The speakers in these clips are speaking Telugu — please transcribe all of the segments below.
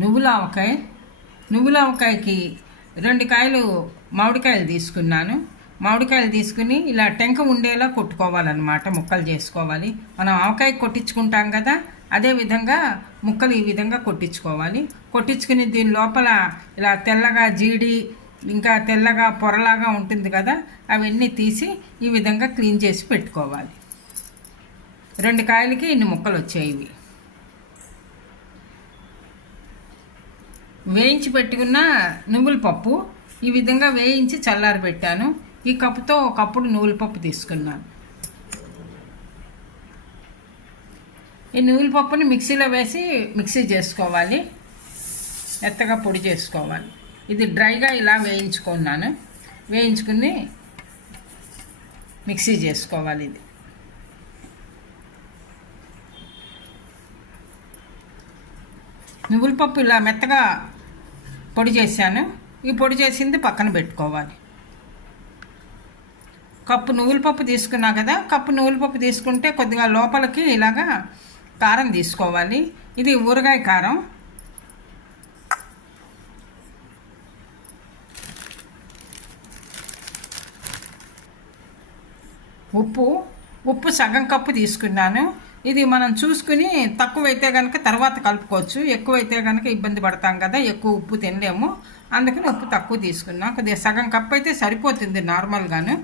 నువ్వుల ఆవకాయ. నువ్వుల ఆవకాయకి 2 కాయలు మామిడికాయలు తీసుకున్నాను. మామిడికాయలు తీసుకుని ఇలా టెంక ఉండేలా కొట్టుకోవాలన్నమాట, ముక్కలు చేసుకోవాలి. మనం ఆవకాయ కొట్టించుకుంటాం కదా, అదేవిధంగా ముక్కలు ఈ విధంగా కొట్టించుకోవాలి. కొట్టించుకుని దీని లోపల ఇలా తెల్లగా జీడి ఇంకా తెల్లగా పొరలాగా ఉంటుంది కదా, అవన్నీ తీసి ఈ విధంగా క్లీన్ చేసి పెట్టుకోవాలి. 2 కాయలకి ఇన్ని ముక్కలు వచ్చాయి. వేయించి పెట్టుకున్న నువ్వుల పప్పు ఈ విధంగా వేయించి చల్లారి పెట్టాను. ఈ కప్పుతో ఒక కప్పుడు నువ్వుల పప్పు తీసుకున్నాను. ఈ నువ్వుల పప్పుని మిక్సీలో వేసి మిక్సీ చేసుకోవాలి, మెత్తగా పొడి చేసుకోవాలి. ఇది డ్రైగా ఇలా వేయించుకున్నాను. వేయించుకుని మిక్సీ చేసుకోవాలి. ఇది నువ్వుల పప్పు ఇలా మెత్తగా పొడి చేశాను. ఈ పొడి చేసింది పక్కన పెట్టుకోవాలి. కప్పు నువ్వుల పప్పు తీసుకున్నా కదా, కప్పు నువ్వుల పప్పు తీసుకుంటే కొద్దిగా లోపలికి ఇలాగా కారం తీసుకోవాలి. ఇది ఊరగాయ కారం. ఉప్పు సగం కప్పు తీసుకున్నాను. ఇది మనం చూసుకుని తక్కువైతే కనుక తర్వాత కలుపుకోవచ్చు, ఎక్కువైతే కనుక ఇబ్బంది పడతాం కదా, ఎక్కువ ఉప్పు తినలేము. అందుకని ఉప్పు తక్కువ తీసుకున్నాం. కొద్దిగా సగం కప్పు అయితే సరిపోతుంది నార్మల్గాను.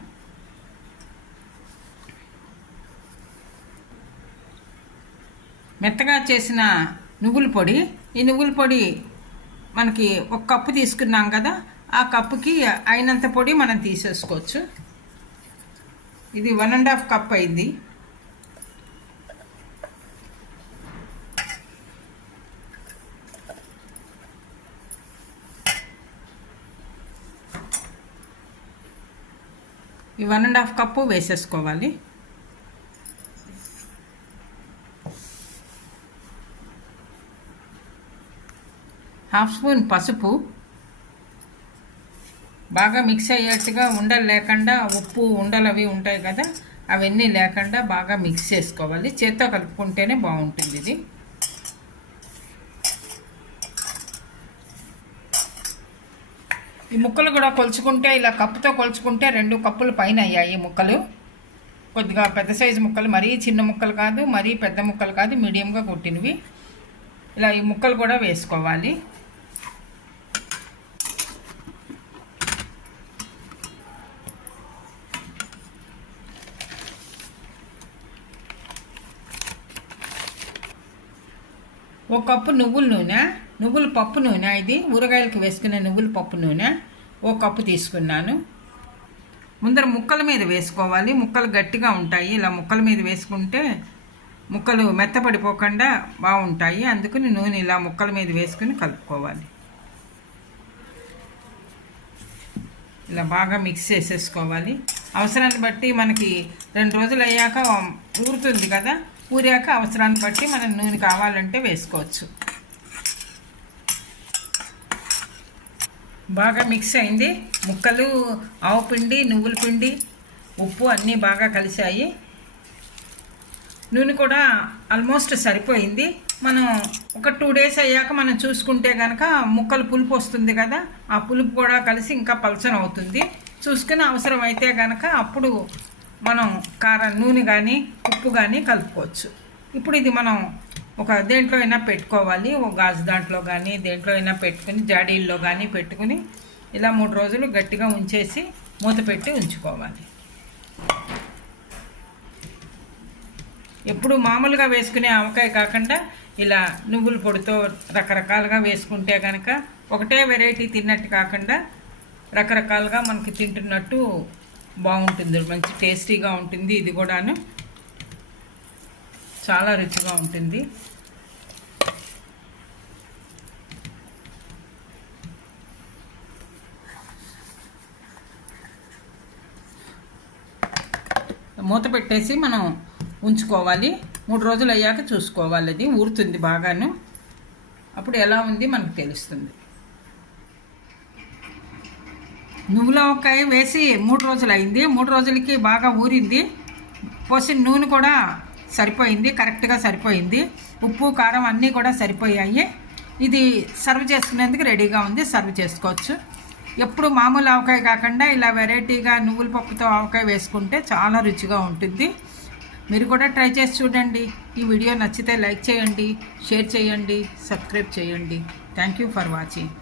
మెత్తగా చేసిన నువ్వుల పొడి. ఈ నువ్వుల పొడి మనకి 1 కప్పు తీసుకున్నాం కదా, ఆ కప్పుకి అయినంత పొడి మనం తీసేసుకోవచ్చు. ఇది 1.5 కప్ అయింది. ఈ 1.5 కప్పు వేసేసుకోవాలి. హాఫ్ స్పూన్ పసుపు. బాగా మిక్స్ అయ్యేట్టుగా ఉండలు లేకుండా, ఉప్పు ఉండలు అవి ఉంటాయి కదా, అవన్నీ లేకుండా బాగా మిక్స్ చేసుకోవాలి. చేత్తో కలుపుకుంటేనే బాగుంటుంది ఇది. ఈ ముక్కలు కూడా కొలుచుకుంటే ఇలా కప్పుతో కొలుచుకుంటే 2 కప్పుల పైన అయ్యాయి ముక్కలు. కొద్దిగా పెద్ద సైజు ముక్కలు, మరీ చిన్న ముక్కలు కాదు, మరీ పెద్ద ముక్కలు కాదు, మీడియంగా కొట్టినవి. ఇలా ఈ ముక్కలు కూడా వేసుకోవాలి. ఒక కప్పు నువ్వుల నూనె, నువ్వుల పప్పు నూనె. ఇది ఊరగాయలకు వేసుకునే నువ్వుల పప్పు నూనె 1 కప్పు తీసుకున్నాను. ముందర ముక్కల మీద వేసుకోవాలి. ముక్కలు గట్టిగా ఉంటాయి. ఇలా ముక్కల మీద వేసుకుంటే ముక్కలు మెత్తపడిపోకుండా బాగుంటాయి. అందుకని నూనె ఇలా ముక్కల మీద వేసుకుని కలుపుకోవాలి. ఇలా బాగా మిక్స్ చేసేసుకోవాలి. అవసరాన్ని బట్టి మనకి 2 రోజులు అయ్యాక ఊరుతుంది కదా, ఊరాక అవసరాన్ని బట్టి మనం నూనె కావాలంటే వేసుకోవచ్చు. బాగా మిక్స్ అయింది. ముక్కలు, ఆవు పిండి, నువ్వుల పిండి, ఉప్పు అన్నీ బాగా కలిసాయి. నూనె కూడా ఆల్మోస్ట్ సరిపోయింది. మనం ఒక 2 డేస్ అయ్యాక మనం చూసుకుంటే కనుక ముక్కలు పులుపు వస్తుంది కదా, ఆ పులుపు కూడా కలిసి ఇంకా పలచన అవుతుంది. చూసుకుని అవసరం అయితే కనుక అప్పుడు మనం కారం, నూనె కానీ ఉప్పు కానీ కలుపుకోవచ్చు. ఇప్పుడు ఇది మనం ఒక దేంట్లో అయినా పెట్టుకోవాలి. ఒక గాజు దాంట్లో కానీ దేంట్లో అయినా పెట్టుకుని, జాడీల్లో కానీ పెట్టుకుని ఇలా 3 రోజులు గట్టిగా ఉంచేసి మూత పెట్టి ఉంచుకోవాలి. ఎప్పుడు మామూలుగా వేసుకునే ఆవకాయ కాకుండా ఇలా నువ్వుల పొడితో రకరకాలుగా వేసుకుంటే కనుక ఒకటే వెరైటీ తిన్నట్టు కాకుండా రకరకాలుగా మనకి తింటున్నట్టు బాగుంటుంది. మంచి టేస్టీగా ఉంటుంది. ఇది కూడాను చాలా రుచిగా ఉంటుంది. మూత పెట్టేసి మనం ఉంచుకోవాలి. 3 రోజులు అయ్యాక చూసుకోవాలి. అది ఊరుతుంది బాగాను. అప్పుడు ఎలా ఉంది మనకు తెలుస్తుంది. నువ్వుల ఆవకాయ వేసి 3 రోజులు అయింది. 3 రోజులకి బాగా ఊరింది. పోసిన నూనె కూడా సరిపోయింది, కరెక్ట్గా సరిపోయింది. ఉప్పు, కారం అన్నీ కూడా సరిపోయాయి. ఇది సర్వ్ చేసుకునేందుకు రెడీగా ఉంది, సర్వ్ చేసుకోవచ్చు. ఎప్పుడు మామూలు ఆవకాయ కాకుండా ఇలా వెరైటీగా నువ్వుల పప్పుతో ఆవకాయ వేసుకుంటే చాలా రుచిగా ఉంటుంది. మీరు కూడా ట్రై చేసి చూడండి. ఈ వీడియో నచ్చితే లైక్ చేయండి, షేర్ చేయండి, సబ్స్క్రైబ్ చేయండి. Thank you for watching.